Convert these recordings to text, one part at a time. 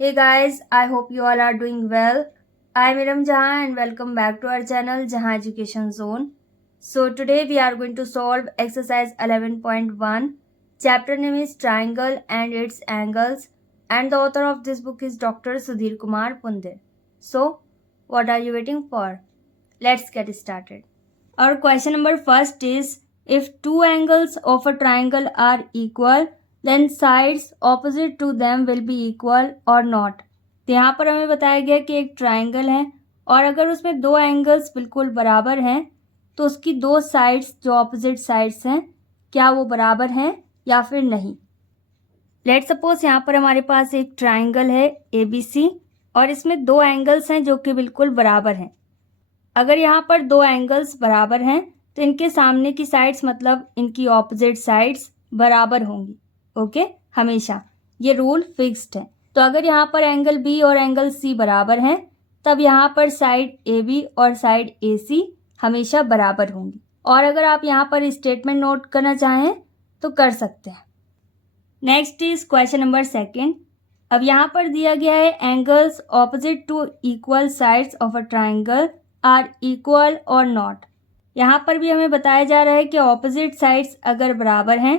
Hey guys, I hope you all are doing well. I am Iram Jahan and welcome back to our channel Jahan Education Zone. So today we are going to solve exercise 11.1. Chapter name is Triangle and its angles and the author of this book is Dr. Sudhir Kumar Punde. So what are you waiting for? Let's get started. Our question number first is, if two angles of a triangle are equal, then sides opposite to them will be equal or not. तो यहाँ पर हमें बताया गया कि एक triangle है और अगर उसमें दो एंगल्स बिल्कुल बराबर हैं तो उसकी दो साइड्स जो ऑपोजिट साइड्स हैं क्या वो बराबर हैं या फिर नहीं. लेट सपोज यहाँ पर हमारे पास एक ट्राइंगल है ABC और इसमें दो एंगल्स हैं जो कि बिल्कुल बराबर हैं. अगर यहाँ पर दो एंगल्स बराबर हैं तो इनके सामने की साइड्स मतलब इनकी ऑपोजिट साइड्स बराबर होंगी. ओके, हमेशा ये रूल फिक्स्ड है. तो अगर यहाँ पर एंगल B और एंगल C बराबर हैं तब यहाँ पर साइड AB और साइड AC हमेशा बराबर होंगी. और अगर आप यहाँ पर स्टेटमेंट नोट करना चाहें तो कर सकते हैं. Next is question number second. अब यहाँ पर दिया गया है angles opposite to equal sides of a triangle are equal और नॉट. यहाँ पर भी हमें बताया जा रहा है कि ऑपोजिट साइड्स अगर बराबर हैं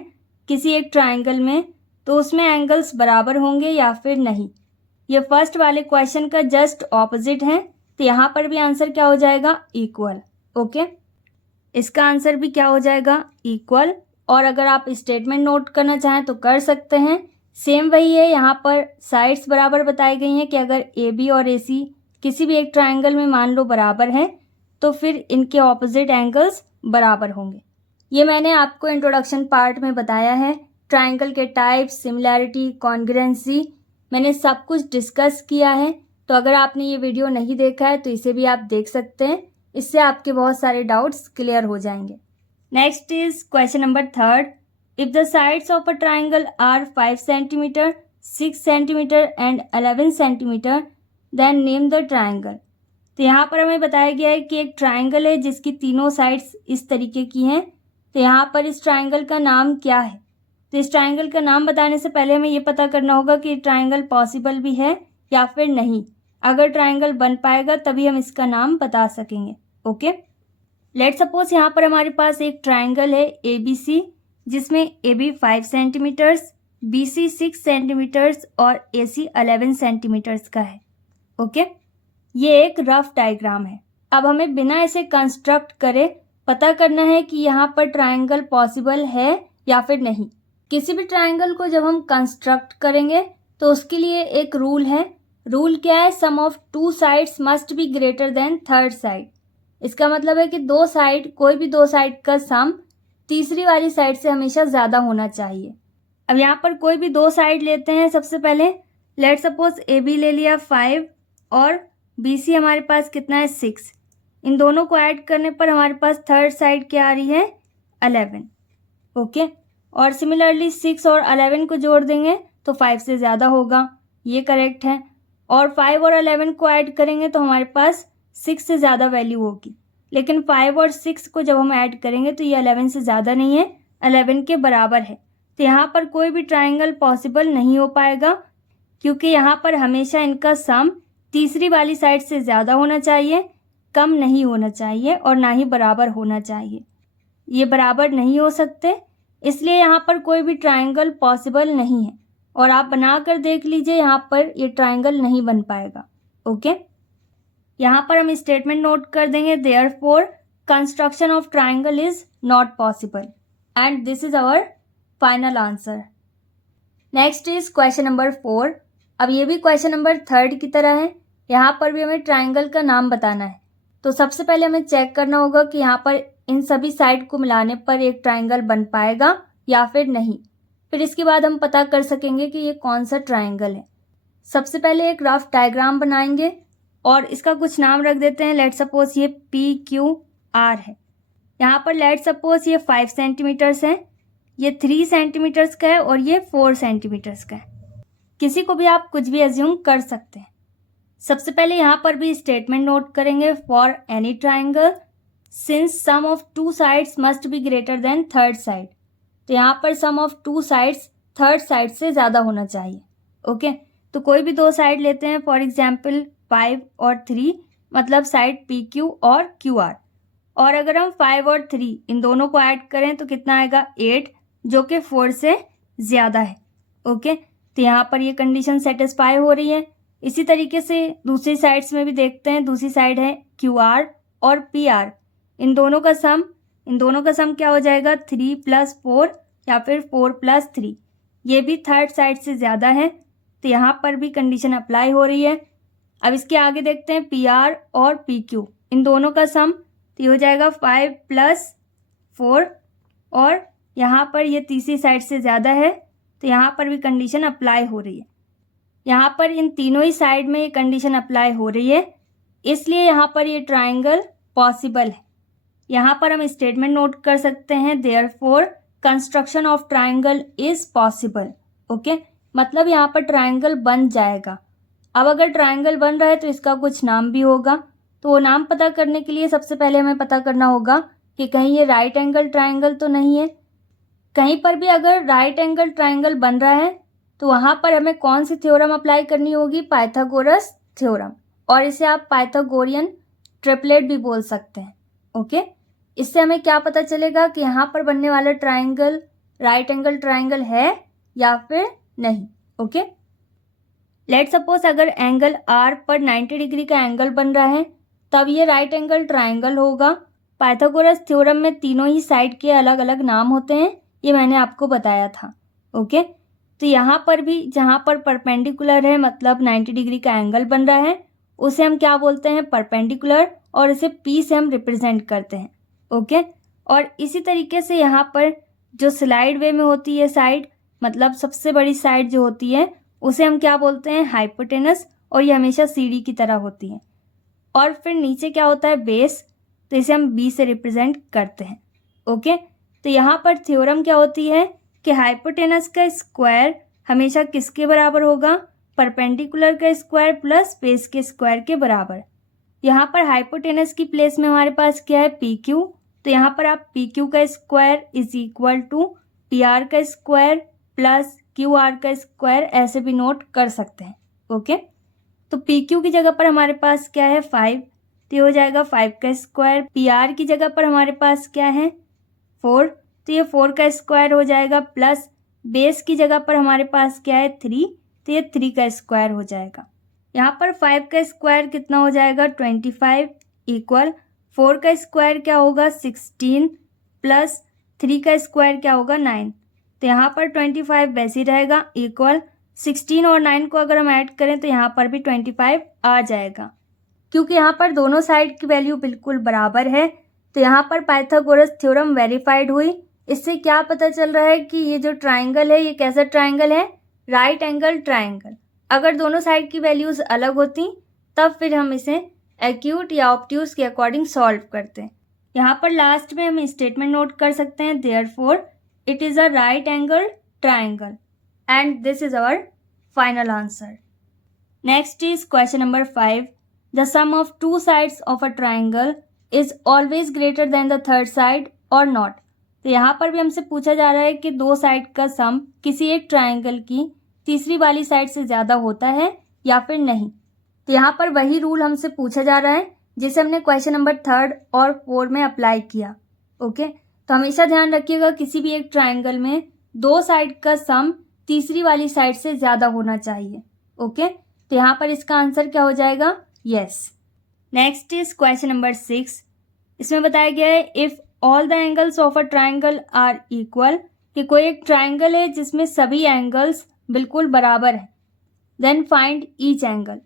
किसी एक ट्राइंगल में तो उसमें एंगल्स बराबर होंगे या फिर नहीं. ये फर्स्ट वाले क्वेश्चन का जस्ट ऑपोजिट है तो यहाँ पर भी आंसर क्या हो जाएगा, इक्वल. ओके, इसका आंसर भी क्या हो जाएगा, इक्वल. और अगर आप स्टेटमेंट नोट करना चाहें तो कर सकते हैं. सेम वही है, यहाँ पर साइड्स बराबर बताई गई हैं कि अगर AB और AC किसी भी एक ट्राइंगल में मान लो बराबर है तो फिर इनके ऑपोजिट एंगल्स बराबर होंगे. ये मैंने आपको इंट्रोडक्शन पार्ट में बताया है. ट्राइंगल के टाइप, सिमिलैरिटी, कॉन्ग्रुएंसी मैंने सब कुछ डिस्कस किया है. तो अगर आपने ये वीडियो नहीं देखा है तो इसे भी आप देख सकते हैं. इससे आपके बहुत सारे डाउट्स क्लियर हो जाएंगे. Next is question number third. If the sides of a triangle are 5 centimetre, 6 centimetre and 11 centimetre then name the triangle. तो यहाँ पर हमें बताया गया है कि एक ट्राइंगल है जिसकी तीनों साइड्स इस तरीके की हैं. तो यहाँ पर इस ट्राइंगल का नाम क्या है. तो इस ट्राइंगल का नाम बताने से पहले हमें ये पता करना होगा कि ट्राइंगल पॉसिबल भी है या फिर नहीं. अगर ट्राइंगल बन पाएगा तभी हम इसका नाम बता सकेंगे. ओके, लेट सपोज यहाँ पर हमारे पास एक ट्राइंगल है ABC जिसमें AB 5 सेंटीमीटर्स, BC 6 सेंटीमीटर्स और AC 11 सेंटीमीटर्स का है. ओके, ये एक रफ डायग्राम है. अब हमें बिना इसे कंस्ट्रक्ट करे पता करना है कि यहाँ पर ट्राइंगल पॉसिबल है या फिर नहीं. किसी भी ट्राइंगल को जब हम कंस्ट्रक्ट करेंगे तो उसके लिए एक रूल है. रूल क्या है, sum of two sides must be greater than third side. इसका मतलब है कि दो साइड, कोई भी दो साइड का सम तीसरी वाली साइड से हमेशा ज़्यादा होना चाहिए. अब यहाँ पर कोई भी दो साइड लेते हैं. सबसे पहले लेट सपोज AB ले लिया 5 और BC हमारे पास कितना है 6. इन दोनों को ऐड करने पर हमारे पास थर्ड साइड क्या आ रही है 11. ओके, और सिमिलरली 6 और 11 को जोड़ देंगे तो 5 से ज़्यादा होगा, ये करेक्ट है. और 5 और 11 को ऐड करेंगे तो हमारे पास 6 से ज़्यादा वैल्यू होगी. लेकिन 5 और 6 को जब हम ऐड करेंगे तो ये 11 से ज़्यादा नहीं है, 11 के बराबर है. तो यहाँ पर कोई भी ट्राइंगल पॉसिबल नहीं हो पाएगा क्योंकि यहाँ पर हमेशा इनका सम तीसरी वाली साइड से ज़्यादा होना चाहिए, कम नहीं होना चाहिए और ना ही बराबर होना चाहिए. ये बराबर नहीं हो सकते, इसलिए यहाँ पर कोई भी ट्राइंगल पॉसिबल नहीं है. और आप बना कर देख लीजिए, यहाँ पर ये ट्राइंगल नहीं बन पाएगा. ओके, यहाँ पर हम स्टेटमेंट नोट कर देंगे, therefore construction of triangle is not possible and this is our final answer. Next is question number 4. अब ये भी क्वेश्चन नंबर 3 की तरह है. यहाँ पर भी हमें ट्राइंगल का नाम बताना है. तो सबसे पहले हमें चेक करना होगा कि यहाँ पर इन सभी साइड को मिलाने पर एक ट्राइंगल बन पाएगा या फिर नहीं. फिर इसके बाद हम पता कर सकेंगे कि ये कौन सा ट्राइंगल है. सबसे पहले एक रफ डायग्राम बनाएंगे और इसका कुछ नाम रख देते हैं. लेट सपोज ये PQR है. यहाँ पर लेट सपोज ये 5 सेंटीमीटर्स है, ये 3 सेंटीमीटर्स का है और ये 4 सेंटीमीटर्स का है. किसी को भी आप कुछ भी एज्यूम कर सकते हैं. सबसे पहले यहाँ पर भी स्टेटमेंट नोट करेंगे, for any triangle since sum of two sides must be greater than third side. तो यहाँ पर sum of two sides third side से ज़्यादा होना चाहिए. ओके, तो कोई भी दो साइड लेते हैं, फॉर एग्जाम्पल 5 और 3, मतलब साइड PQ और QR। और अगर हम 5 और 3 इन दोनों को ऐड करें तो कितना आएगा 8, जो कि 4 से ज़्यादा है। ओके, तो यहाँ पर ये कंडीशन सेटिस्फाई हो रही है। इसी तरीके से दूसरी साइड्स में भी देखते हैं। दूसरी साइड है QR और PR, इन दोनों का सम क्या हो जाएगा 3 + 4 या फिर 4 + 3। ये भी थर्ड साइड से ज़्यादा है, तो यहाँ पर भी कंडीशन अप्लाई हो रही है। अब इसके आगे देखते हैं PR और PQ, इन दोनों का सम, तो ये हो जाएगा 5 + 4, और यहाँ पर ये तीसरी साइड से ज़्यादा है, तो यहाँ पर भी कंडीशन अप्लाई हो रही है। यहाँ पर इन तीनों ही साइड में ये कंडीशन अप्लाई हो रही है, इसलिए यहाँ पर ये ट्राइंगल पॉसिबल है। यहाँ पर हम स्टेटमेंट नोट कर सकते हैं, therefore construction of triangle is possible. Okay, मतलब यहाँ पर ट्राइंगल बन जाएगा। अब अगर ट्राइंगल बन रहा है तो इसका कुछ नाम भी होगा, तो वो नाम पता करने के लिए सबसे पहले हमें पता करना होगा कि कहीं ये राइट एंगल ट्राइंगल तो नहीं है। कहीं पर भी अगर राइट एंगल ट्राइंगल बन रहा है तो वहाँ पर हमें कौन सी थ्योरम अप्लाई करनी होगी, पाइथागोरस थ्योरम, और इसे आप पाइथागोरियन ट्रिपलेट भी बोल सकते हैं। ओके, इससे हमें क्या पता चलेगा कि यहाँ पर बनने वाला ट्राइंगल राइट एंगल ट्राइंगल है या फिर नहीं। ओके, लेट सपोज अगर एंगल R पर 90 डिग्री का एंगल बन रहा है, तब ये राइट एंगल ट्राइंगल होगा। पाइथागोरस थ्योरम में तीनों ही साइड के अलग अलग नाम होते हैं, ये मैंने आपको बताया था। ओके, तो यहाँ पर भी जहाँ पर परपेंडिकुलर है, मतलब 90 डिग्री का एंगल बन रहा है, उसे हम क्या बोलते हैं, परपेंडिकुलर, और इसे P से हम रिप्रेजेंट करते हैं। ओके, और इसी तरीके से यहाँ पर जो स्लाइड वे में होती है साइड, मतलब सबसे बड़ी साइड जो होती है, उसे हम क्या बोलते हैं, हाइपोटेनस, और ये हमेशा CD की तरह होती है। और फिर नीचे क्या होता है, बेस, तो इसे हम B से रिप्रेजेंट करते हैं। ओके, तो यहाँ पर थ्योरम क्या होती है कि हाइपोटेनस का स्क्वायर हमेशा किसके बराबर होगा, परपेंडिकुलर का स्क्वायर प्लस बेस के स्क्वायर के बराबर। यहाँ पर हाइपोटेनस की प्लेस में हमारे पास क्या है, PQ, तो यहाँ पर आप PQ का square is equal to PR का स्क्वायर प्लस QR का स्क्वायर ऐसे भी नोट कर सकते हैं। ओके, तो PQ की जगह पर हमारे पास क्या है 5, तो ये हो जाएगा 5 का स्क्वायर। PR की जगह पर हमारे पास क्या है 4, तो ये 4 का स्क्वायर हो जाएगा, प्लस बेस की जगह पर हमारे पास क्या है 3, तो ये 3 का स्क्वायर हो जाएगा। यहाँ पर 5 का स्क्वायर कितना हो जाएगा 25, इक्वल 4 का स्क्वायर क्या होगा 16, प्लस 3 का स्क्वायर क्या होगा 9, तो यहाँ पर 25 वैसे ही रहेगा, इक्वल 16 और 9 को अगर हम ऐड करें तो यहाँ पर भी 25 आ जाएगा। क्योंकि यहाँ पर दोनों साइड की वैल्यू बिल्कुल बराबर है, तो यहाँ पर पाइथागोरस थ्योरम वेरीफाइड हुई। इससे क्या पता चल रहा है कि ये जो ट्राइंगल है, ये कैसा ट्राइंगल है, राइट एंगल ट्राइंगल। अगर दोनों साइड की वैल्यूज़ अलग होती तब फिर हम इसे एक्यूट या ऑब्ट्यूज के अकॉर्डिंग सॉल्व करते हैं। यहाँ पर लास्ट में हम स्टेटमेंट नोट कर सकते हैं, therefore it is a right angle triangle, and this is our final answer. Next is question number 5, the sum of two sides of a triangle is always greater than the third side और not. तो यहाँ पर भी हमसे पूछा जा रहा है कि दो साइड का सम किसी एक ट्राइंगल की तीसरी वाली साइड से ज़्यादा होता है या फिर नहीं। तो यहाँ पर वही रूल हमसे पूछा जा रहा है जिसे हमने क्वेश्चन नंबर 3 और 4 में अप्लाई किया। ओके, तो हमेशा ध्यान रखिएगा किसी भी एक ट्राइंगल में दो साइड का सम तीसरी वाली साइड से ज़्यादा होना चाहिए। ओके, तो यहाँ पर इसका आंसर क्या हो जाएगा, yes. Next is question number 6। इसमें बताया गया है if all the angles of a triangle are equal, कि कोई एक ट्राइंगल है जिसमें सभी एंगल्स बिल्कुल बराबर है, देन फाइंड ईच एंगल।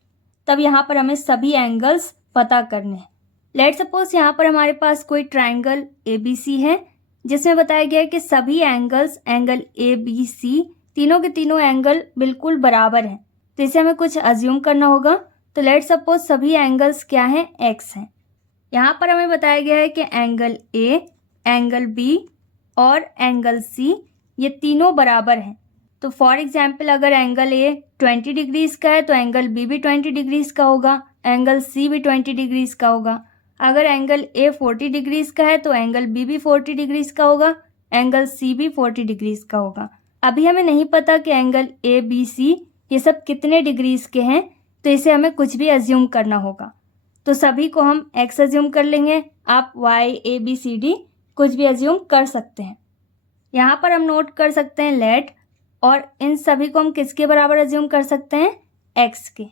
तब यहाँ पर हमें सभी एंगल्स पता करने हैं। लेट सपोज यहाँ पर हमारे पास कोई ट्राइंगल ABC है जिसमें बताया गया है कि सभी एंगल्स, एंगल ABC, तीनों के तीनों एंगल बिल्कुल बराबर हैं। तो इसे हमें कुछ अज्यूम करना होगा। तो लेट सपोज सभी एंगल्स क्या हैं, X हैं। यहाँ पर हमें बताया गया है कि एंगल A, एंगल B और एंगल C ये तीनों बराबर हैं। तो फॉर एग्जाम्पल अगर एंगल A 20 डिग्रीज का है तो एंगल B भी 20 डिग्रीज का होगा, एंगल C भी 20 डिग्रीज का होगा। अगर एंगल A 40 डिग्रीज का है तो एंगल B भी 40 डिग्रीज का होगा, एंगल C भी 40 डिग्रीज का होगा। अभी हमें नहीं पता कि एंगल ABC ये सब कितने डिग्रीज के हैं, तो इसे हमें कुछ भी अज्यूम करना होगा। तो सभी को हम x अज्यूम कर लेंगे, आप y a b c d कुछ भी अज्यूम कर सकते हैं। यहाँ पर हम नोट कर सकते हैं लेट, और इन सभी को हम किसके बराबर अज्यूम कर सकते हैं, x के।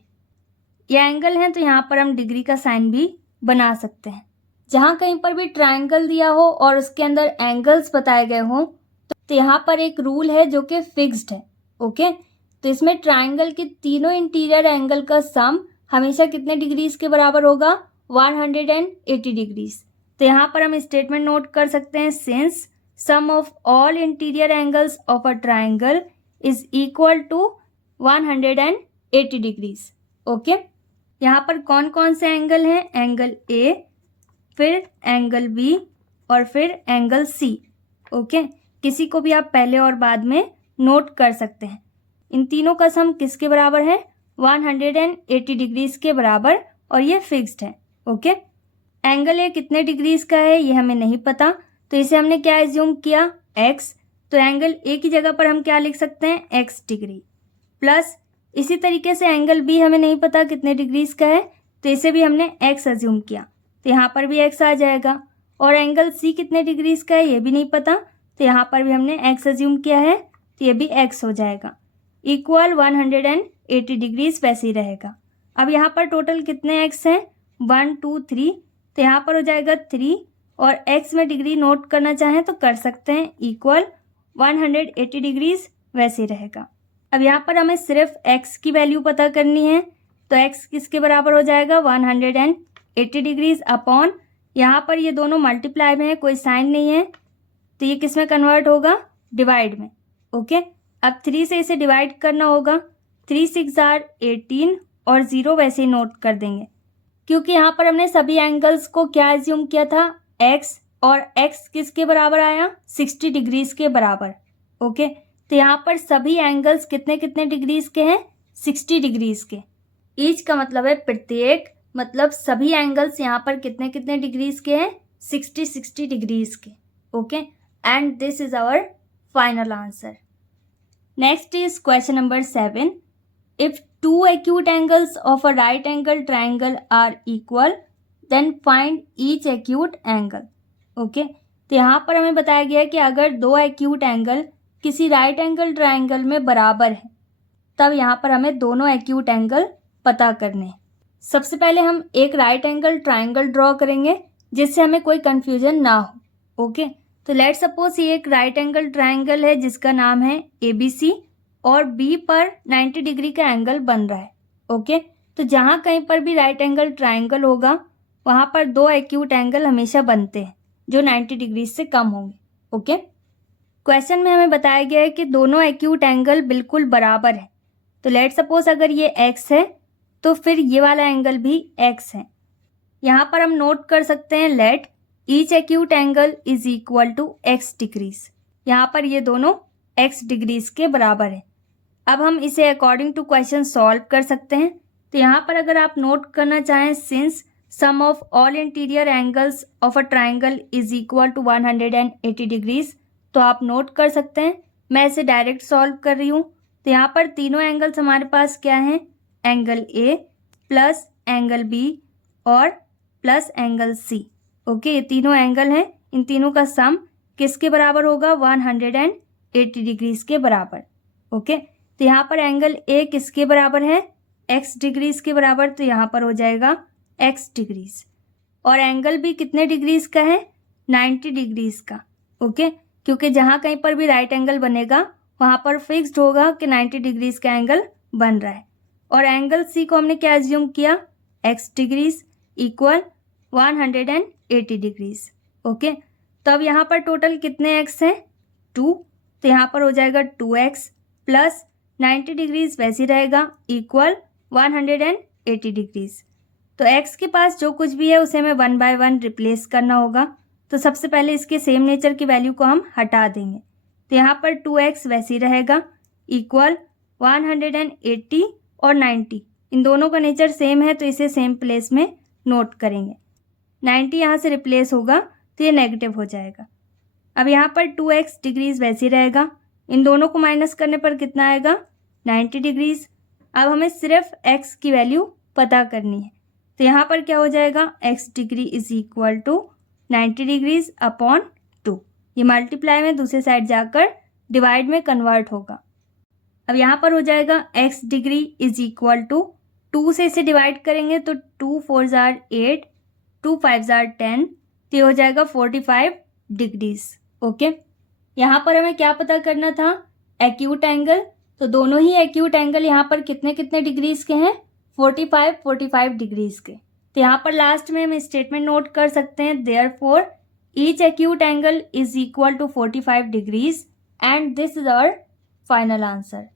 ये एंगल है तो यहाँ पर हम डिग्री का साइन भी बना सकते हैं। जहाँ कहीं पर भी ट्रायंगल दिया हो और उसके अंदर एंगल्स बताए गए हों तो यहाँ पर एक रूल है जो कि फिक्स्ड है। ओके, तो इसमें ट्रायंगल के तीनों इंटीरियर एंगल का सम हमेशा कितने डिग्रीज के बराबर होगा, 180 डिग्रीज। तो यहाँ पर हम स्टेटमेंट नोट कर सकते हैं, since sum of all interior angles of a triangle is equal to 180 degrees. Okay, यहाँ पर कौन कौन से एंगल हैं, एंगल ए, फिर एंगल बी और फिर एंगल सी। ओके, किसी को भी आप पहले और बाद में नोट कर सकते हैं। इन तीनों का सम किसके बराबर है, 180 डिग्रीज के बराबर, और ये फिक्स्ड है। ओके, एंगल ए कितने डिग्रीज का है ये हमें नहीं पता, तो इसे हमने क्या एज्यूम किया, x। तो एंगल ए की जगह पर हम क्या लिख सकते हैं, x डिग्री, प्लस इसी तरीके से एंगल बी हमें नहीं पता कितने डिग्रीज का है, तो इसे भी हमने x अज्यूम किया, तो यहाँ पर भी x आ जाएगा। और एंगल सी कितने डिग्रीज का है ये भी नहीं पता, तो यहाँ पर भी हमने x अज्यूम किया है, तो ये भी x हो जाएगा, इक्वल 180 डिग्रीज वैसे ही रहेगा। अब यहाँ पर टोटल कितने x हैं, 1 2 3, तो यहाँ पर हो जाएगा 3, और x में डिग्री नोट करना चाहें तो कर सकते हैं, इक्वल 180 डिग्रीज वैसे ही रहेगा। अब यहाँ पर हमें सिर्फ x की वैल्यू पता करनी है, तो x किसके बराबर हो जाएगा, 180 डिग्रीज अपॉन, यहाँ पर ये दोनों मल्टीप्लाई में है, कोई साइन नहीं है, तो ये किस में कन्वर्ट होगा, डिवाइड में। ओके, अब 3 से इसे डिवाइड करना होगा, 3 6 18 और 0 वैसे ही नोट कर देंगे, क्योंकि यहाँ पर हमने सभी एंगल्स को क्या एज्यूम किया था, x, और x किसके बराबर आया, 60 डिग्रीज के बराबर। ओके, तो यहाँ पर सभी एंगल्स कितने कितने डिग्रीज के हैं, 60 डिग्रीज के। ईच का मतलब है प्रत्येक, मतलब सभी एंगल्स यहाँ पर कितने कितने डिग्रीज के हैं, 60 डिग्रीज के। Okay, and this is our final answer. Next is question number 7। If two acute angles of a right angle triangle are equal then find each acute angle। Okay, तो यहाँ पर हमें बताया गया है कि अगर दो एक्यूट एंगल किसी राइट एंगल ट्राइंगल में बराबर है तब यहाँ पर हमें दोनों एक्यूट एंगल पता करने हैं। सबसे पहले हम एक राइट एंगल ट्राइंगल ड्रॉ करेंगे जिससे हमें कोई कंफ्यूजन ना हो। ओके, तो लेट सपोज ये एक राइट एंगल ट्राइंगल है जिसका नाम है ABC, और B पर 90 डिग्री का एंगल बन रहा है। ओके, तो जहाँ कहीं पर भी राइट एंगल ट्राइंगल होगा वहाँ पर दो एक्यूट एंगल हमेशा बनते हैं जो 90 डिग्री से कम होंगे। ओके, क्वेश्चन में हमें बताया गया है कि दोनों एक्यूट एंगल बिल्कुल बराबर है। तो लेट सपोज अगर ये x है तो फिर ये वाला एंगल भी x है। यहाँ पर हम नोट कर सकते हैं let each acute angle is equal to x degrees. यहाँ पर ये दोनों x डिग्रीज के बराबर है। अब हम इसे अकॉर्डिंग टू क्वेश्चन सॉल्व कर सकते हैं। तो यहाँ पर अगर आप नोट करना चाहें, since sum of all interior angles of a triangle is equal to 180 degrees, तो आप नोट कर सकते हैं। मैं इसे डायरेक्ट सॉल्व कर रही हूँ। तो यहाँ पर तीनों एंगल्स हमारे पास क्या हैं, angle A plus angle B और प्लस एंगल सी। ओके, ये तीनों एंगल हैं, इन तीनों का सम किसके बराबर होगा, 180 डिग्रीज के बराबर। ओके, तो यहाँ पर एंगल ए किसके बराबर है, x डिग्रीज के बराबर, तो यहाँ पर हो जाएगा x डिग्रीज। और एंगल भी कितने डिग्रीज का है, 90 डिग्रीज का। ओके, क्योंकि जहाँ कहीं पर भी राइट एंगल बनेगा वहाँ पर फिक्स्ड होगा कि 90 डिग्रीज का एंगल बन रहा है। और एंगल सी को हमने क्या एज्यूम किया, x degrees equal 180 degrees. Okay, तो अब यहाँ पर टोटल कितने x हैं, 2, तो यहाँ पर हो जाएगा 2x प्लस 90 डिग्रीज वैसे रहेगा इक्वल 180 डिग्रीज। तो x के पास जो कुछ भी है उसे हमें 1 बाय 1 रिप्लेस करना होगा। तो सबसे पहले इसके सेम नेचर की वैल्यू को हम हटा देंगे। तो यहाँ पर 2x वैसे ही रहेगा इक्वल 180 और 90, इन दोनों का नेचर सेम है तो इसे सेम प्लेस में नोट करेंगे। 90 यहाँ से रिप्लेस होगा तो ये नेगेटिव हो जाएगा। अब यहाँ पर 2x डिग्रीज वैसे ही रहेगा, इन दोनों को माइनस करने पर कितना आएगा, 90 डिग्रीज। अब हमें सिर्फ x की वैल्यू पता करनी है। तो यहाँ पर क्या हो जाएगा, x degree is equal to 90 degrees upon 2। ये मल्टीप्लाई में दूसरे साइड जाकर डिवाइड में कन्वर्ट होगा। अब यहाँ पर हो जाएगा x degree is equal to 2 से इसे डिवाइड करेंगे तो 2 4 जार 8, 2 5 जार 10, तो ये हो जाएगा 45 डिग्रीज। ओके, यहाँ पर हमें क्या पता करना था, एक्यूट एंगल। तो दोनों ही एक्यूट एंगल यहाँ पर कितने कितने डिग्रीज के हैं, 45 डिग्रीज के। तो यहाँ पर लास्ट में हम स्टेटमेंट नोट कर सकते हैं, therefore each acute angle is equal to 45 degrees and this is our final answer.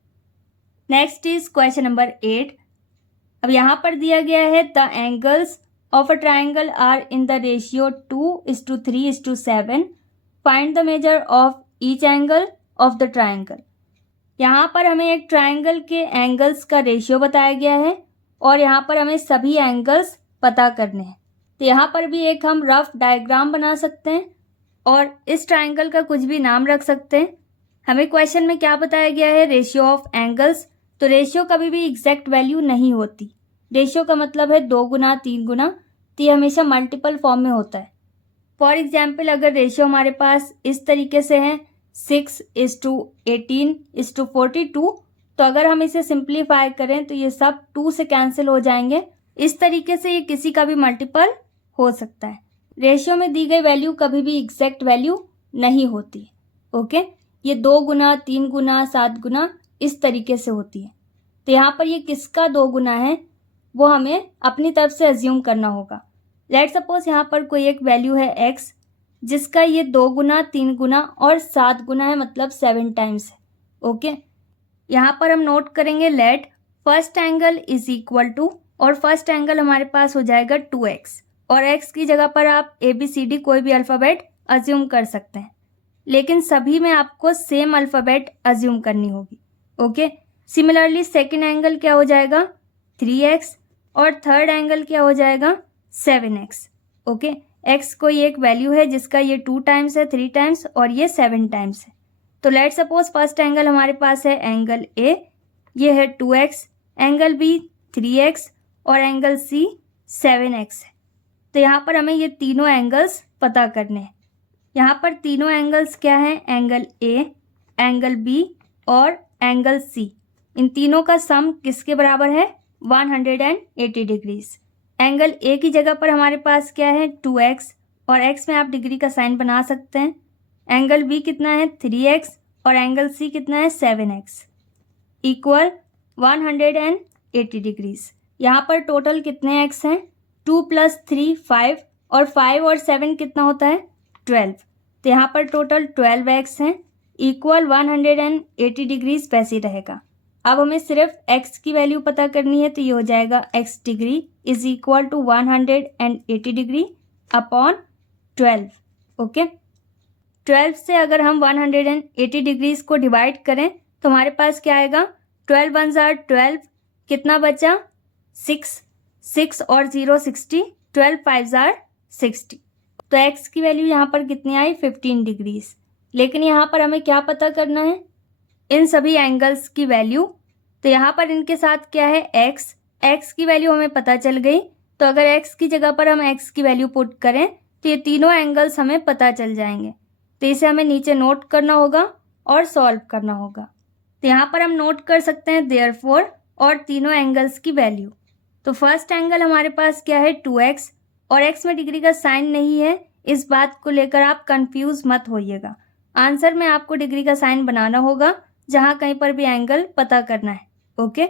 Next is question number 8। अब यहाँ पर दिया गया है the angles of a triangle are in the ratio 2:3:7। Find the measure of each angle of the triangle. यहाँ पर हमें एक ट्राइंगल के एंगल्स का रेशियो बताया गया है और यहाँ पर हमें सभी एंगल्स पता करने हैं। तो यहाँ पर भी एक हम रफ डायग्राम बना सकते हैं और इस ट्राइंगल का कुछ भी नाम रख सकते हैं। हमें क्वेश्चन में क्या बताया गया है, रेशियो ऑफ एंगल्स। तो रेशियो कभी भी एग्जैक्ट वैल्यू नहीं होती। रेशियो का मतलब है 2 गुना 3 गुना, तो ये हमेशा मल्टीपल फॉर्म में होता है। फॉर एग्जाम्पल अगर रेशियो हमारे पास इस तरीके से है 6:18:42, तो अगर हम इसे सिंप्लीफाई करें तो ये सब 2 से कैंसिल हो जाएंगे। इस तरीके से ये किसी का भी मल्टीपल हो सकता है। रेशियो में दी गई वैल्यू कभी भी एग्जैक्ट वैल्यू नहीं होती। ओके, ये 2 गुना 3 गुना 7 गुना इस तरीके से होती है। तो यहाँ पर ये किसका 2 गुना है वो हमें अपनी तरफ से अज्यूम करना होगा। लेट सपोज यहाँ पर कोई एक वैल्यू है x जिसका ये 2 गुना 3 गुना और 7 गुना है, मतलब 7 टाइम्स है। ओके, यहाँ पर हम नोट करेंगे let first angle is equal to, और फर्स्ट एंगल हमारे पास हो जाएगा 2x और x की जगह पर आप ABCD कोई भी अल्फ़ाबेट अज्यूम कर सकते हैं, लेकिन सभी में आपको सेम अल्फ़ाबेट अज्यूम करनी होगी। ओके, सिमिलरली सेकेंड एंगल क्या हो जाएगा 3x और थर्ड एंगल क्या हो जाएगा 7x। ओके, x कोई एक वैल्यू है जिसका ये 2 टाइम्स है, 3 टाइम्स और ये 7 टाइम्स है। तो लेट सपोज फर्स्ट एंगल हमारे पास है एंगल A, ये है 2x, एंगल B 3x और एंगल C 7x है। तो यहाँ पर हमें ये तीनों एंगल्स पता करने हैं। यहाँ पर तीनों एंगल्स क्या हैं, एंगल A, एंगल B और एंगल C। इन तीनों का सम किसके बराबर है, 180 डिग्रीज। एंगल A की जगह पर हमारे पास क्या है 2x और x में आप डिग्री का साइन बना सकते हैं। एंगल B कितना है 3x और एंगल C कितना है 7x इक्वल 180 डिग्रीज। यहाँ पर टोटल कितने x हैं, 2 + 3 5 और 5 और 7 कितना होता है 12। तो यहाँ पर टोटल 12x हैं इक्वल 180 डिग्रीज वैसे रहेगा। अब हमें सिर्फ x की वैल्यू पता करनी है, तो ये हो जाएगा x degree is equal to 180 degree upon 12। Okay, 12 से अगर हम 180 डिग्रीज को डिवाइड करें तो हमारे पास क्या आएगा, 12 × 1 = 12, कितना बचा 6 और 0 60, 12 × 5 = 60। तो x की वैल्यू यहाँ पर कितनी आई 15 डिग्रीज। लेकिन यहाँ पर हमें क्या पता करना है, इन सभी एंगल्स की वैल्यू। तो यहाँ पर इनके साथ क्या है x की वैल्यू हमें पता चल गई। तो अगर x की जगह पर हम x की वैल्यू पुट करें तो ये तीनों एंगल्स हमें पता चल जाएंगे। तो इसे हमें नीचे नोट करना होगा और सॉल्व करना होगा। तो यहाँ पर हम नोट कर सकते हैं देयरफॉर और तीनों एंगल्स की वैल्यू। तो फर्स्ट एंगल हमारे पास क्या है 2x और x में डिग्री का साइन नहीं है, इस बात को लेकर आप कंफ्यूज मत होइएगा। आंसर में आपको डिग्री का साइन बनाना होगा जहाँ कहीं पर भी एंगल पता करना है। ओके,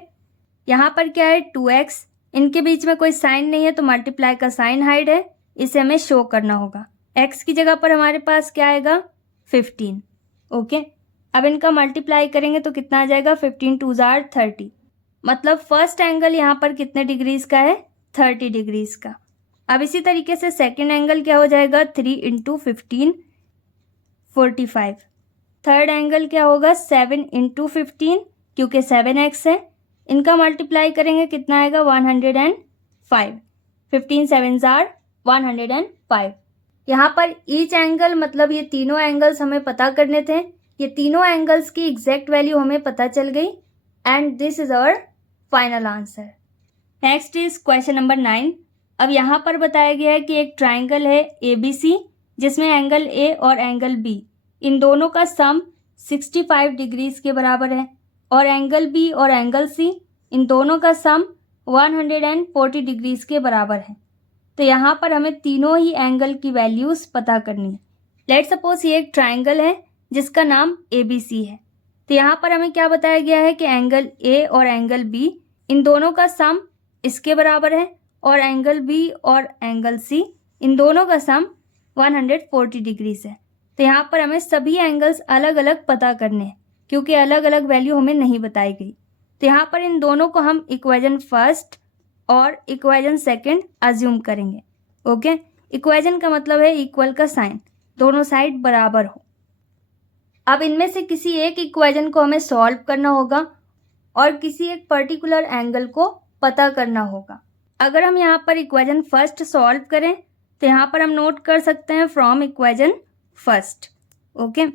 यहाँ पर क्या है 2x, इनके बीच में कोई साइन नहीं है तो मल्टीप्लाई का साइन हाइड है, इसे हमें शो करना होगा। x की जगह पर हमारे पास क्या आएगा 15। ओके, अब इनका मल्टीप्लाई करेंगे तो कितना आ जाएगा 15 × 2 = 30, मतलब फर्स्ट एंगल यहाँ पर कितने डिग्रीज का है 30 डिग्रीज का। अब इसी तरीके से सेकेंड एंगल क्या हो जाएगा 3 × 15 45। थर्ड एंगल क्या होगा 7 × 15 क्योंकि 7x है, इनका मल्टीप्लाई करेंगे कितना आएगा 105। 15 7 = 105। यहाँ पर ईच एंगल मतलब ये तीनों एंगल्स हमें पता करने थे। ये तीनों एंगल्स की एग्जैक्ट वैल्यू हमें पता चल गई and this is our final answer. Next is question number 9। अब यहाँ पर बताया गया है कि एक ट्राइंगल है ABC जिसमें एंगल A और एंगल B इन दोनों का सम 65 डिग्रीज के बराबर है और एंगल B और एंगल C इन दोनों का सम 140 डिग्रीज के बराबर है। तो यहाँ पर हमें तीनों ही एंगल की वैल्यूज़ पता करनी है। लेट सपोज ये एक ट्राइंगल है जिसका नाम ABC है। तो यहाँ पर हमें क्या बताया गया है कि एंगल A और एंगल B इन दोनों का सम इसके बराबर है और एंगल B और एंगल C इन दोनों का सम 140 डिग्रीज है। तो यहाँ पर हमें सभी एंगल्स अलग अलग पता करने हैं क्योंकि अलग अलग वैल्यू हमें नहीं बताई गई। तो यहाँ पर इन दोनों को हम इक्वेशन फर्स्ट और इक्वेशन सेकंड अज्यूम करेंगे। ओके, इक्वेशन का मतलब है इक्वल का साइन, दोनों साइड बराबर हो। अब इनमें से किसी एक इक्वेशन को हमें सॉल्व करना होगा और किसी एक पर्टिकुलर एंगल को पता करना होगा। अगर हम यहाँ पर इक्वेशन फर्स्ट सॉल्व करें तो यहाँ पर हम नोट कर सकते हैं फ्रॉम इक्वेशन फर्स्ट। ओके,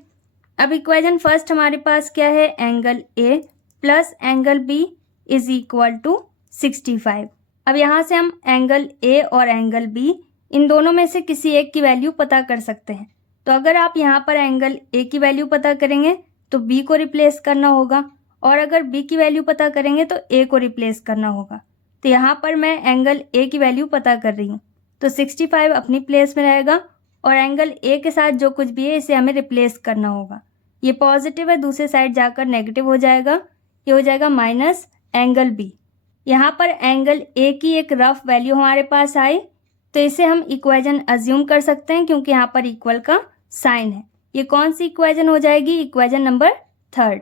अब इक्वेशन फर्स्ट हमारे पास क्या है, angle A plus angle B is equal to 65। अब यहाँ से हम एंगल A और एंगल B इन दोनों में से किसी एक की वैल्यू पता कर सकते हैं। तो अगर आप यहाँ पर एंगल A की वैल्यू पता करेंगे तो B को रिप्लेस करना होगा और अगर B की वैल्यू पता करेंगे तो A को रिप्लेस करना होगा। तो यहाँ पर मैं एंगल A की वैल्यू पता कर रही हूँ तो 65 अपनी प्लेस में रहेगा और एंगल A के साथ जो कुछ भी है इसे हमें रिप्लेस करना होगा। ये पॉजिटिव है, दूसरे साइड जाकर नेगेटिव हो जाएगा, ये हो जाएगा माइनस एंगल B। यहाँ पर एंगल A की एक रफ वैल्यू हमारे पास आई तो इसे हम इक्वेशन अज्यूम कर सकते हैं क्योंकि यहाँ पर इक्वल का साइन है। ये कौन सी इक्वेशन हो जाएगी, इक्वेशन नंबर 3।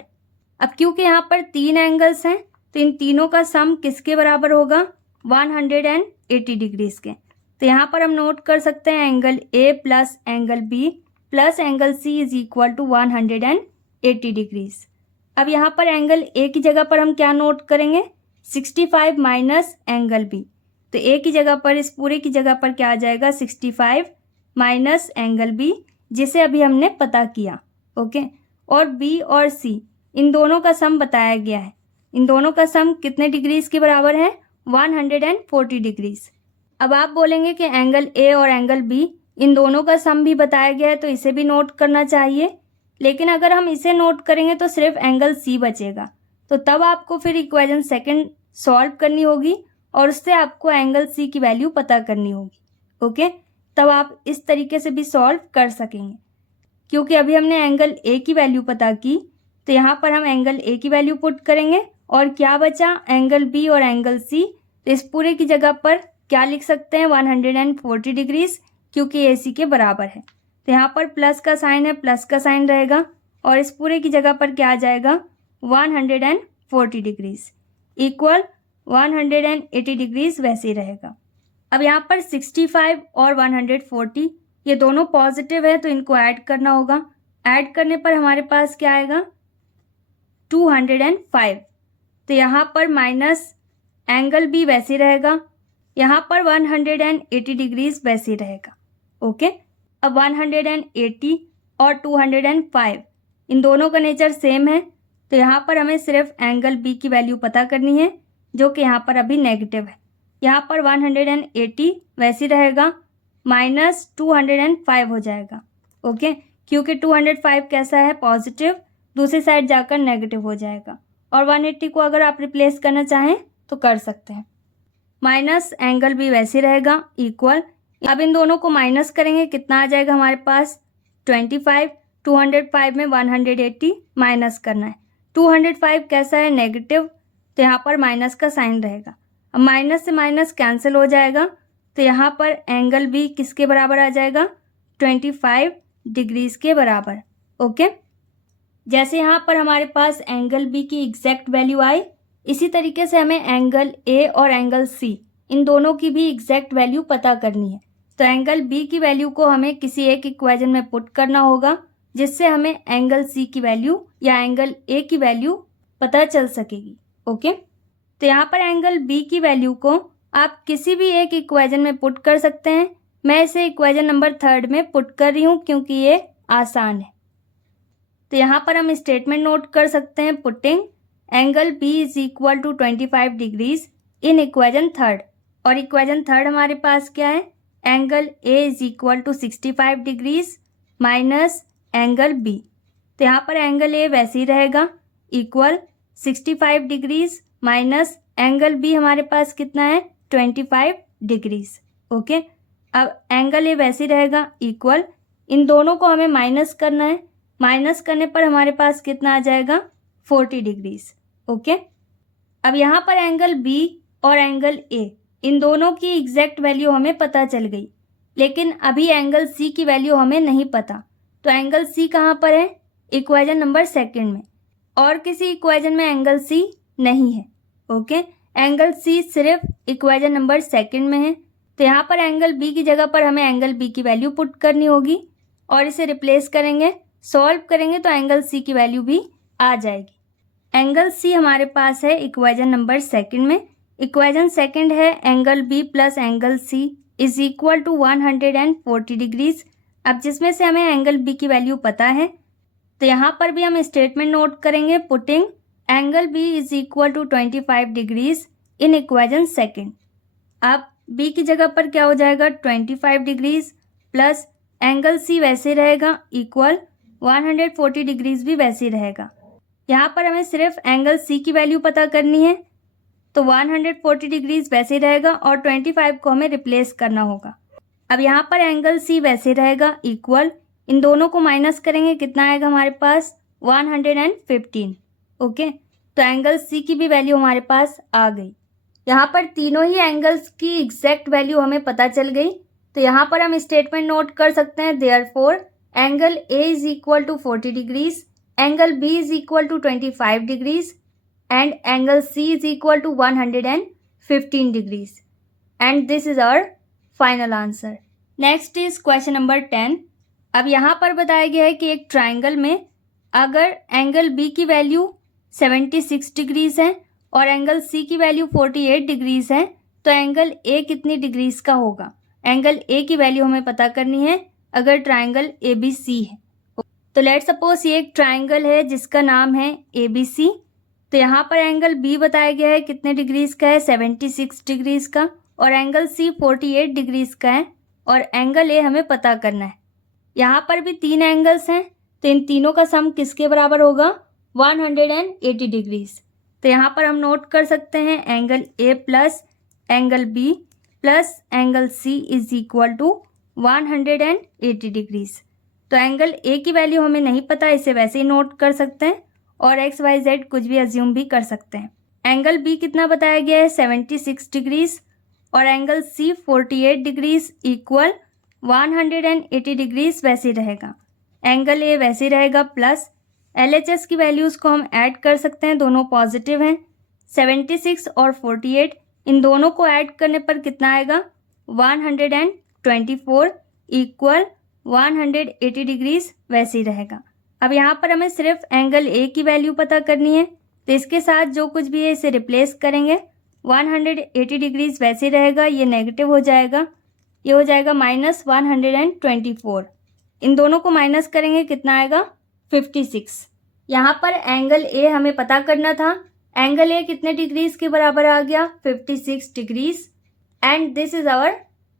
अब क्योंकि यहाँ पर 3 एंगल्स हैं तो इन तीनों का सम किसके बराबर होगा, 180 डिग्रीज के। तो यहाँ पर हम नोट कर सकते हैं angle A plus angle B plus angle C is equal to 180 degrees. अब यहाँ पर एंगल A की जगह पर हम क्या नोट करेंगे, 65 माइनस एंगल B। तो A की जगह पर, इस पूरे की जगह पर क्या आ जाएगा, 65 माइनस एंगल B जिसे अभी हमने पता किया। ओके, और B और C इन दोनों का सम बताया गया है। इन दोनों का सम कितने डिग्रीज के बराबर है, 140 डिग्रीज। अब आप बोलेंगे कि एंगल A और एंगल B इन दोनों का सम भी बताया गया है तो इसे भी नोट करना चाहिए, लेकिन अगर हम इसे नोट करेंगे तो सिर्फ एंगल C बचेगा। तो तब आपको फिर इक्वेशन सेकंड सॉल्व करनी होगी और उससे आपको एंगल C की वैल्यू पता करनी होगी। ओके, तब आप इस तरीके से भी सॉल्व कर सकेंगे। क्योंकि अभी हमने एंगल A की वैल्यू पता की तो यहाँ पर हम एंगल A की वैल्यू पुट करेंगे और क्या बचा, एंगल B और एंगल C। तो इस पूरे की जगह पर क्या लिख सकते हैं, 140 डिग्रीज, क्योंकि AC के बराबर है। तो यहाँ पर प्लस का साइन है, प्लस का साइन रहेगा और इस पूरे की जगह पर क्या आ जाएगा, 140 डिग्रीज इक्वल 180 डिग्रीज वैसे ही रहेगा। अब यहाँ पर 65 और 140 ये दोनों पॉजिटिव है तो इनको ऐड करना होगा। ऐड करने पर हमारे पास क्या आएगा, 205। तो यहाँ पर माइनस एंगल B वैसे ही रहेगा, यहाँ पर 180 डिग्रीज वैसे ही रहेगा। ओके, अब 180 और 205 इन दोनों का नेचर सेम है तो यहाँ पर हमें सिर्फ एंगल B की वैल्यू पता करनी है जो कि यहाँ पर अभी नेगेटिव है। यहाँ पर 180 वैसे ही रहेगा, माइनस 205 हो जाएगा। ओके, क्योंकि 205 कैसा है, पॉजिटिव, दूसरी साइड जाकर नेगेटिव हो जाएगा और 180 को अगर आप रिप्लेस करना चाहें तो कर सकते हैं। माइनस एंगल B वैसे रहेगा इक्वल, अब इन दोनों को माइनस करेंगे, कितना आ जाएगा हमारे पास, 25। 205 में 180 माइनस करना है। 205 कैसा है, नेगेटिव, तो यहाँ पर माइनस का साइन रहेगा। अब माइनस से माइनस कैंसिल हो जाएगा तो यहाँ पर एंगल B किसके बराबर आ जाएगा, 25 डिग्रीज के बराबर। ओके, जैसे यहाँ पर हमारे पास एंगल B की एग्जैक्ट वैल्यू आई, इसी तरीके से हमें एंगल A और एंगल C इन दोनों की भी एग्जैक्ट वैल्यू पता करनी है। तो एंगल B की वैल्यू को हमें किसी एक इक्वेशन में पुट करना होगा जिससे हमें एंगल C की वैल्यू या एंगल A की वैल्यू पता चल सकेगी। ओके, तो यहाँ पर एंगल B की वैल्यू को आप किसी भी एक इक्वेशन में पुट कर सकते हैं। मैं इसे इक्वेशन नंबर 3 में पुट कर रही हूँ क्योंकि ये आसान है। तो यहाँ पर हम स्टेटमेंट नोट कर सकते हैं, putting angle B is equal to 25 degrees in equation third. और इक्वेशन थर्ड हमारे पास क्या है, angle A is equal to 65 degrees minus angle B. तो यहाँ पर एंगल ए वैसे ही रहेगा equal 65 degrees minus angle B हमारे पास कितना है 25 डिग्रीज। ओके, अब एंगल ए वैसे ही रहेगा इक्वल, इन दोनों को हमें माइनस करना है, माइनस करने पर हमारे पास कितना आ जाएगा 40 डिग्रीज। ओके, अब यहाँ पर एंगल बी और एंगल ए इन दोनों की एग्जैक्ट वैल्यू हमें पता चल गई, लेकिन अभी एंगल सी की वैल्यू हमें नहीं पता। तो एंगल सी कहाँ पर है, इक्वेशन नंबर सेकंड में, और किसी इक्वेशन में एंगल सी नहीं है। ओके, एंगल सी सिर्फ इक्वेशन नंबर सेकंड में है। तो यहाँ पर एंगल बी की जगह पर हमें एंगल बी की वैल्यू पुट करनी होगी और इसे रिप्लेस करेंगे, सॉल्व करेंगे तो एंगल सी की वैल्यू भी आ जाएगी। एंगल सी हमारे पास है इक्वेशन नंबर सेकंड में। इक्वेशन सेकंड है angle B plus angle C is equal to 140 degrees. अब जिसमें से हमें एंगल बी की वैल्यू पता है, तो यहाँ पर भी हम स्टेटमेंट नोट करेंगे, putting angle B is equal to 25 degrees in equation second. अब बी की जगह पर क्या हो जाएगा 25 डिग्रीज प्लस एंगल सी वैसे रहेगा इक्वल 140 डिग्रीज भी वैसे रहेगा। यहाँ पर हमें सिर्फ एंगल सी की वैल्यू पता करनी है, तो 140 डिग्रीज वैसे रहेगा और 25 को हमें रिप्लेस करना होगा। अब यहाँ पर एंगल सी वैसे रहेगा इक्वल, इन दोनों को माइनस करेंगे, कितना आएगा हमारे पास 115। ओके, तो एंगल सी की भी वैल्यू हमारे पास आ गई। यहाँ पर तीनों ही एंगल्स की एग्जैक्ट वैल्यू हमें पता चल गई। तो यहाँ पर हम स्टेटमेंट नोट कर सकते हैं, therefore angle A is equal to 40 degrees, angle B is equal to 25 degrees and angle C is equal to 115 degrees, and this is our final answer. Next is question number 10। अब यहाँ पर बताया गया है कि एक ट्राइंगल में अगर एंगल बी की वैल्यू 76 डिग्रीज है और एंगल सी की वैल्यू 48 डिग्रीज है, तो एंगल ए कितनी डिग्रीज का होगा। एंगल ए की वैल्यू हमें पता करनी है अगर ट्राइंगल ए बी सी है। तो लेट सपोज ये एक ट्राइंगल है जिसका नाम है ए बी सी। तो यहाँ पर एंगल बी बताया गया है कितने डिग्रीज का है 76 डिग्रीज का, और एंगल सी 48 डिग्रीज का है, और एंगल ए हमें पता करना है। यहाँ पर भी तीन एंगल्स हैं, तो इन तीनों का सम किसके बराबर होगा 180 डिग्रीज। तो यहाँ पर हम नोट कर सकते हैं angle A plus angle B plus angle C is equal to 180 degrees. तो एंगल ए की वैल्यू हमें नहीं पता, इसे वैसे ही नोट कर सकते हैं और एक्स वाई जेड कुछ भी अज्यूम भी कर सकते हैं। एंगल बी कितना बताया गया है 76 डिग्रीज और angle C 48 degrees equal 180 degrees वैसे रहेगा। एंगल ए वैसे रहेगा प्लस LHS की वैल्यूज़ को हम ऐड कर सकते हैं, दोनों पॉजिटिव हैं। 76 और 48 इन दोनों को ऐड करने पर कितना आएगा 124 इक्वल 180 डिग्रीज वैसे ही रहेगा। अब यहाँ पर हमें सिर्फ एंगल ए की वैल्यू पता करनी है, तो इसके साथ जो कुछ भी है इसे रिप्लेस करेंगे। 180 डिग्रीज वैसे रहेगा, ये नेगेटिव हो जाएगा, ये हो जाएगा -124। इन दोनों को माइनस करेंगे, कितना आएगा 56। यहाँ पर एंगल ए हमें पता करना था, एंगल ए कितने डिग्रीज के बराबर आ गया 56 degrees, and this is our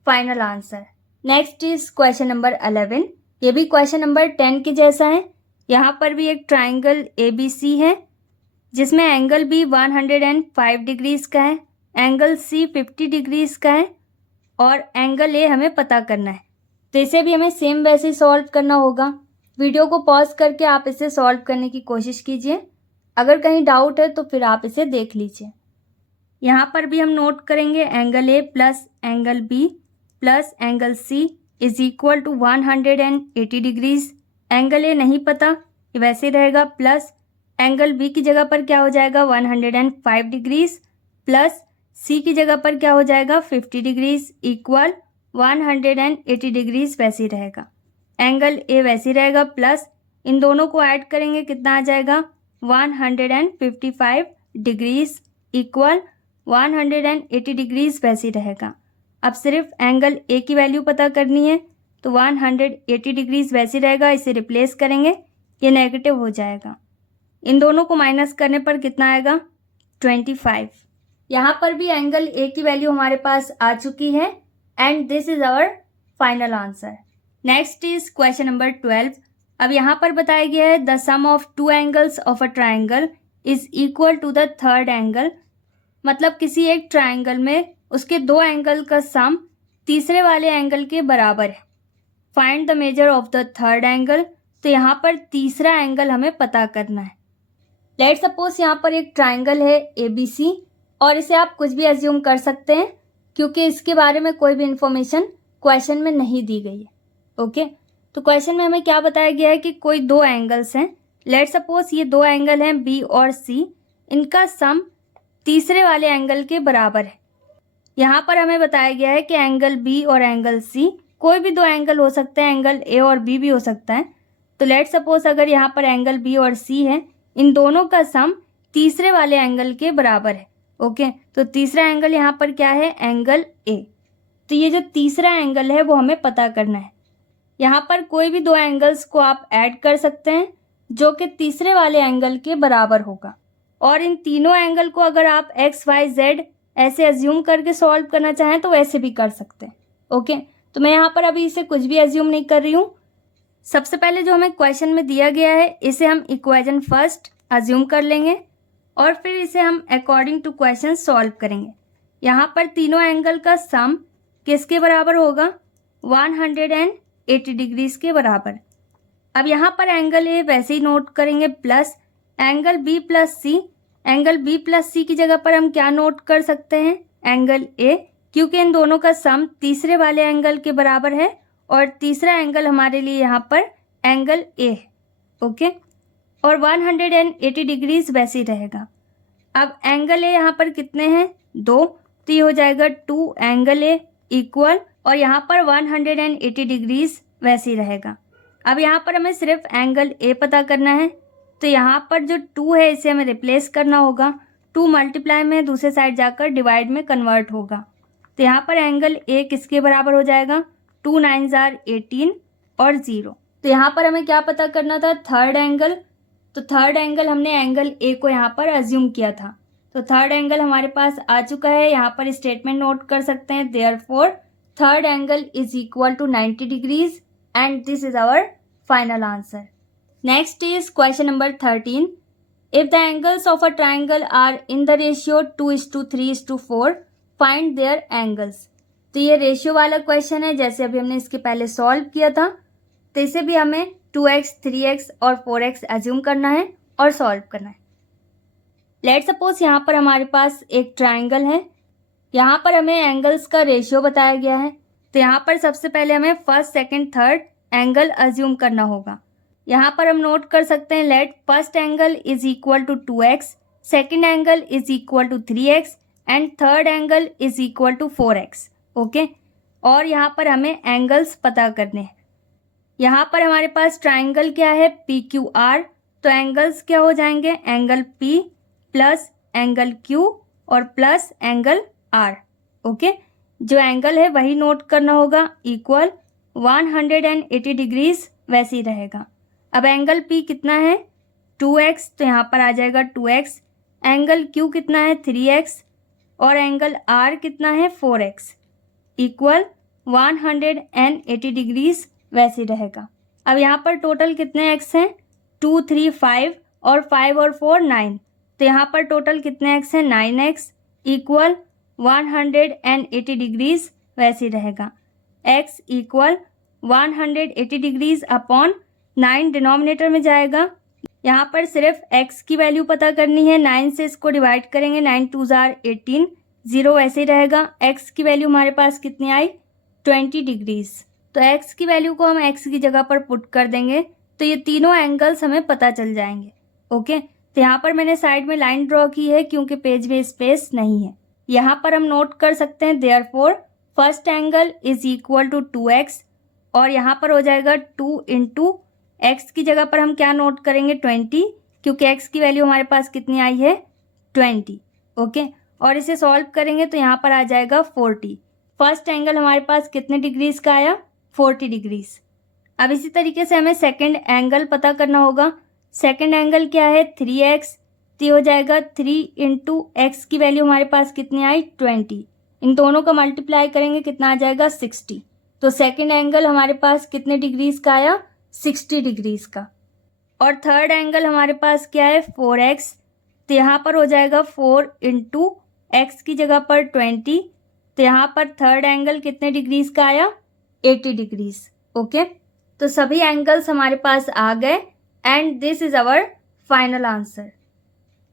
final answer. Next is question number 11। ये भी क्वेश्चन नंबर 10 के जैसा है। यहाँ पर भी एक ट्राइंगल ABC है जिसमें एंगल बी 105 डिग्रीज का है, एंगल सी 50 डिग्रीज का है और एंगल ए हमें पता करना है। तो इसे भी हमें सेम वैसे सॉल्व करना होगा। वीडियो को पॉज करके आप इसे सॉल्व करने की कोशिश कीजिए, अगर कहीं डाउट है तो फिर आप इसे देख लीजिए। यहाँ पर भी हम नोट करेंगे angle A plus angle B plus angle C is equal to 180 degrees. Angle A नहीं पता, ये वैसे रहेगा, प्लस एंगल बी की जगह पर क्या हो जाएगा 105 डिग्रीज प्लस सी की जगह पर क्या हो जाएगा 50 डिग्रीज इक्वल 180 डिग्रीज वैसे रहेगा। एंगल ए वैसे रहेगा प्लस इन दोनों को ऐड करेंगे, कितना आ जाएगा 155 डिग्रीज इक्वल 180 डिग्रीज वैसे रहेगा। अब सिर्फ एंगल ए की वैल्यू पता करनी है, तो 180 डिग्रीज वैसे रहेगा, इसे रिप्लेस करेंगे, ये नेगेटिव हो जाएगा। इन दोनों को माइनस करने पर कितना आएगा 25। यहाँ पर भी एंगल ए की वैल्यू हमारे पास आ चुकी है and this is our final answer. Next is question number 12। अब यहाँ पर बताया गया है the sum of two angles of a triangle is equal to the third angle. मतलब किसी एक ट्राइंगल में उसके दो एंगल का सम तीसरे वाले एंगल के बराबर है। Find the measure of the third angle. तो यहाँ पर तीसरा एंगल हमें पता करना है। लेट सपोज यहाँ पर एक ट्राइंगल है ABC और इसे आप कुछ भी एज्यूम कर सकते हैं क्योंकि इसके बारे में कोई भी इंफॉर्मेशन क्वेश्चन में नहीं दी गई है। ओके, तो क्वेश्चन में हमें क्या बताया गया है कि कोई दो एंगल्स हैं। लेट सपोज ये दो एंगल हैं B और C, इनका सम तीसरे वाले एंगल के बराबर है। यहाँ पर हमें बताया गया है कि एंगल B और एंगल C कोई भी दो एंगल हो सकते हैं, एंगल A और B भी हो सकता है। तो लेट सपोज अगर यहाँ पर एंगल B और C है, इन दोनों का सम तीसरे वाले एंगल के बराबर है। ओके, तो तीसरा एंगल यहाँ पर क्या है, एंगल A। तो ये जो तीसरा एंगल है वो हमें पता करना है। यहाँ पर कोई भी दो एंगल्स को आप ऐड कर सकते हैं जो कि तीसरे वाले एंगल के बराबर होगा। और इन तीनों एंगल को अगर आप एक्स वाई जेड ऐसे एज्यूम करके सॉल्व करना चाहें तो वैसे भी कर सकते हैं। ओके, तो मैं यहाँ पर अभी इसे कुछ भी एज्यूम नहीं कर रही हूँ। सबसे पहले जो हमें क्वेश्चन में दिया गया है इसे हम इक्वेशन फर्स्ट एज्यूम कर लेंगे और फिर इसे हम अकॉर्डिंग टू क्वेश्चन सॉल्व करेंगे। यहाँ पर तीनों एंगल का सम किसके बराबर होगा, 180 डिग्रीज के बराबर। अब यहाँ पर एंगल ए वैसे ही नोट करेंगे प्लस एंगल बी प्लस सी। एंगल बी प्लस सी की जगह पर हम क्या नोट कर सकते हैं, एंगल ए, क्योंकि इन दोनों का सम तीसरे वाले एंगल के बराबर है और तीसरा एंगल हमारे लिए यहाँ पर एंगल ए है। ओके, और 180 डिग्रीज वैसे ही रहेगा। अब एंगल ए यहाँ पर कितने हैं, 2, तो ये हो जाएगा 2 एंगल ए इक्वल, और यहाँ पर 180 डिग्रीज वैसे ही रहेगा। अब यहाँ पर हमें सिर्फ एंगल ए पता करना है, तो यहाँ पर जो 2 है इसे हमें रिप्लेस करना होगा। 2 मल्टीप्लाई में दूसरे साइड जाकर डिवाइड में कन्वर्ट होगा। तो यहाँ पर एंगल ए किसके बराबर हो जाएगा, 2 9 18 और 0। तो यहाँ पर हमें क्या पता करना था, थर्ड एंगल। तो थर्ड एंगल हमने एंगल ए को यहाँ पर अज्यूम किया था, तो थर्ड एंगल हमारे पास आ चुका है। यहाँ पर स्टेटमेंट नोट कर सकते हैं, therefore third angle is equal to 90 degrees and this is our final answer. Next is question number 13। If the angles of a triangle are in the ratio 2:3:4 find their angles. तो ये ratio वाला question है, जैसे अभी हमने इसके पहले solve किया था। तो इसे भी हमें 2x, 3x और 4x एज्यूम करना है और सॉल्व करना है। लेट सपोज यहाँ पर हमारे पास एक ट्राइंगल है, यहाँ पर हमें एंगल्स का रेशियो बताया गया है। तो यहाँ पर सबसे पहले हमें first, second, third angle assume करना होगा। यहाँ पर हम नोट कर सकते हैं, let first angle is equal to 2x, second angle is equal to 3x and third angle is equal to 4x। Okay, और यहाँ पर हमें एंगल्स पता करने हैं। यहाँ पर हमारे पास ट्राइंगल क्या है, PQR, तो एंगल्स क्या हो जाएंगे, angle P plus angle Q और प्लस एंगल R। ओके, जो एंगल है वही नोट करना होगा, इक्वल 180 डिग्रीज वैसे ही रहेगा। अब एंगल P कितना है, 2x, तो यहाँ पर आ जाएगा 2x। एंगल Q कितना है, 3x, और एंगल R कितना है, 4x, इक्वल 180 डिग्रीज वैसे ही रहेगा। अब यहाँ पर टोटल कितने x हैं, 2, 3, 5 और 5 और 4 9, तो यहाँ पर टोटल कितने x हैं, 9x, इक्वल 180 डिग्रीज वैसे ही रहेगा। x equal 180 degrees upon 9 denominator में जाएगा। यहाँ पर सिर्फ x की वैल्यू पता करनी है, 9 से इसको डिवाइड करेंगे, 9 2 18, 0 वैसे ही रहेगा। x की वैल्यू हमारे पास कितनी आई, 20 डिग्रीज। तो x की वैल्यू को हम x की जगह पर पुट कर देंगे तो ये तीनों एंगल्स हमें पता चल जाएंगे। ओके, तो यहाँ पर मैंने साइड में लाइन ड्रॉ की है क्योंकि पेज में स्पेस नहीं है। यहाँ पर हम नोट कर सकते हैं, therefore first angle is equal to 2x, और यहाँ पर हो जाएगा 2 इंटू एक्स की जगह पर हम क्या नोट करेंगे, 20, क्योंकि x की वैल्यू हमारे पास कितनी आई है, 20। ओके, और इसे सॉल्व करेंगे तो यहाँ पर आ जाएगा 40। फर्स्ट एंगल हमारे पास कितने डिग्रीज का आया, 40 डिग्रीज। अब इसी तरीके से हमें सेकंड एंगल पता करना होगा, सेकेंड एंगल क्या है 3x, तो हो जाएगा 3 इंटू एक्स की वैल्यू हमारे पास कितनी आई 20, इन दोनों का मल्टीप्लाई करेंगे कितना आ जाएगा 60। तो सेकेंड एंगल हमारे पास कितने डिग्रीज का आया 60 डिग्रीज का। और थर्ड एंगल हमारे पास क्या है 4x, तो यहाँ पर हो जाएगा 4 इंटू एक्स की जगह पर 20, तो यहाँ पर थर्ड एंगल कितने डिग्रीज का आया 80 डिग्रीज। ओके, तो सभी एंगल्स हमारे पास आ गए and this is our final answer.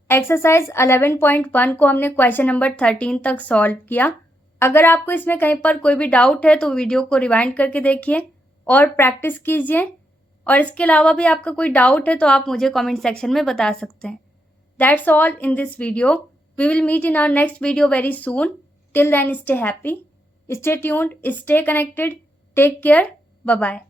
Exercise 11.1 को हमने क्वेश्चन नंबर 13 तक सॉल्व किया। अगर आपको इसमें कहीं पर कोई भी डाउट है तो वीडियो को रिवाइंड करके देखिए और प्रैक्टिस कीजिए, और इसके अलावा भी आपका कोई डाउट है तो आप मुझे कमेंट सेक्शन में बता सकते हैं। That's all in this video, we will meet in our next video very soon. Till then stay happy, stay tuned, stay connected, take care, bye bye.